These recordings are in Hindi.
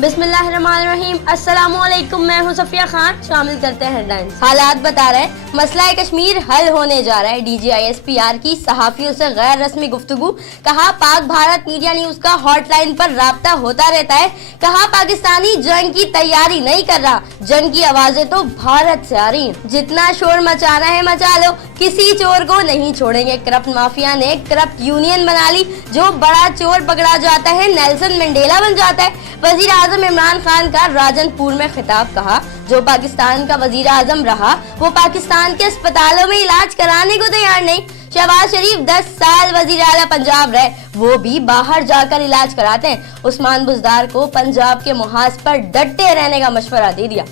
बिस्मिल्लाहिर्रहमानिर्रहीम। अस्सलामुअलैकुम, मैं हूं सफिया खान। शामिल करते हैं हेडलाइंस। हालात बता रहे हैं, मसला कश्मीर हल होने जा रहा है। DGISPR की सहाफियों से गैर रस्मी गुफ्तगू। कहा पाक भारत मीडिया न्यूज का हॉटलाइन पर राब्ता होता रहता है। कहा पाकिस्तानी जंग की तैयारी नहीं कर रहा, जंग की आवाजें तो भारत से आ रही हैं। जितना शोर मचाना है मचा लो, किसी चोर को नहीं छोड़ेंगे। करप्ट माफिया ने करप्ट यूनियन बना ली। जो बड़ा चोर पकड़ा जाता है नेल्सन मंडेला बन जाता है। वजीर आजम इमरान खान का राजनपुर में खिताब। कहा जो पाकिस्तान का वजीर आजम रहा वो पाकिस्तान के अस्पतालों में इलाज कराने को तैयार नहीं। शहबाज शरीफ 10 साल वजीर आला पंजाब रहे, वो भी बाहर जाकर इलाज कराते हैं। उस्मान बुजदार को पंजाब के मुहाज पर डटे रहने का मशवरा दे दिया।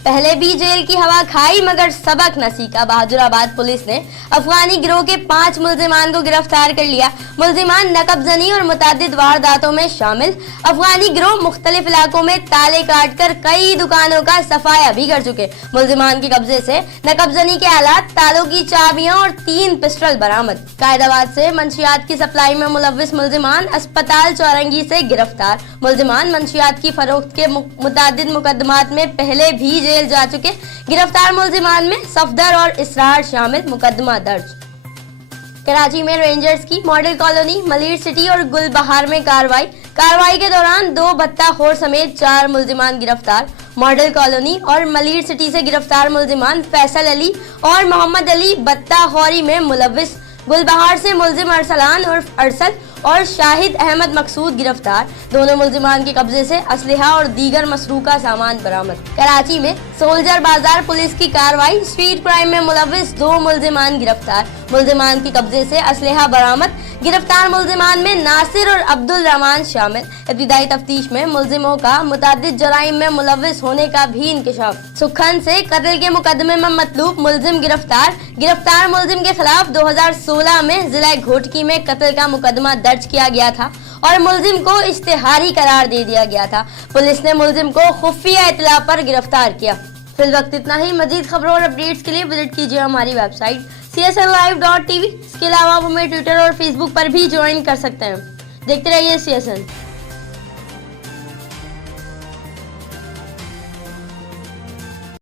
पहले भी जेल की हवा खाई मगर सबक न सीखा। बहादुराबाद पुलिस ने अफगानी गिरोह के 5 मुल्जिमान को गिरफ्तार कर लिया। मुल्जिमान नकबजनी और मुतादिद वारदातों में शामिल। अफगानी गिरोह मुख्तलिफ इलाकों में ताले काट कर कई दुकानों का सफाया भी कर चुके। मुल्जिमान के कब्जे से नकबजनी के आलात, तालों की चाबियां और 3 पिस्टल बरामद। कायदाबाद से मंशियात की सप्लाई में मुलव्विस मुल्जिमान अस्पताल चौरंगी से गिरफ्तार। मुल्जिमान मंशियात की फरोख्त के मुतादिद मुकदमात में पहले भी जेल जा चुके। गिरफ्तार मुल्जिमान में सफदर और इसरार शामिल। मुकदमा दर्ज। कराची में रेंजर्स की मॉडल कॉलोनी, मलिर सिटी और गुलबहार में कार्रवाई के दौरान 2 भत्ताखोर समेत 4 मुल्जिमान गिरफ्तार। मॉडल कॉलोनी और मलिर सिटी से गिरफ्तार मुल्जिमान फैसल अली और मोहम्मद अली भत्ताखोरी में मुलव्विस। गुलबहार से मुल्जिम अरसलान उर्फ अरसल और शाहिद अहमद मकसूद गिरफ्तार। दोनों मुल्जिमान के कब्जे से असलहा और दीगर मसरूका सामान बरामद। कराची में सोल्जर बाजार पुलिस की कार्रवाई। स्ट्रीट क्राइम में मुलव्विस 2 मुल्जिमान गिरफ्तार। मुल्जिमान के कब्जे से असलहा बरामद। गिरफ्तार मुल्जिमान में नासिर और अब्दुल रहमान शामिल। इब्तिदाई तफ्तीश में मुल्जिमों का मुतादिद जराइम में मुलव्विस होने का भी इंकशाफ। सुखन से कत्ल के मुकदमे में मतलूब मुल्जिम गिरफ्तार। गिरफ्तार मुल्जिम के खिलाफ 2016 में जिला घोटकी में कत्ल का मुकदमा दर्ज किया गया था और मुल्जिम को इश्तिहारी करार दे दिया गया था। पुलिस ने मुल्जिम को खुफिया इत्तला पर गिरफ्तार किया। फिल वक्त इतना ही। मजीद खबरों और अपडेट्स के लिए विजिट कीजिए हमारी वेबसाइट csnlive.tv। इसके अलावा आप हमें ट्विटर और फेसबुक पर भी ज्वाइन कर सकते हैं। देखते रहिए CSN।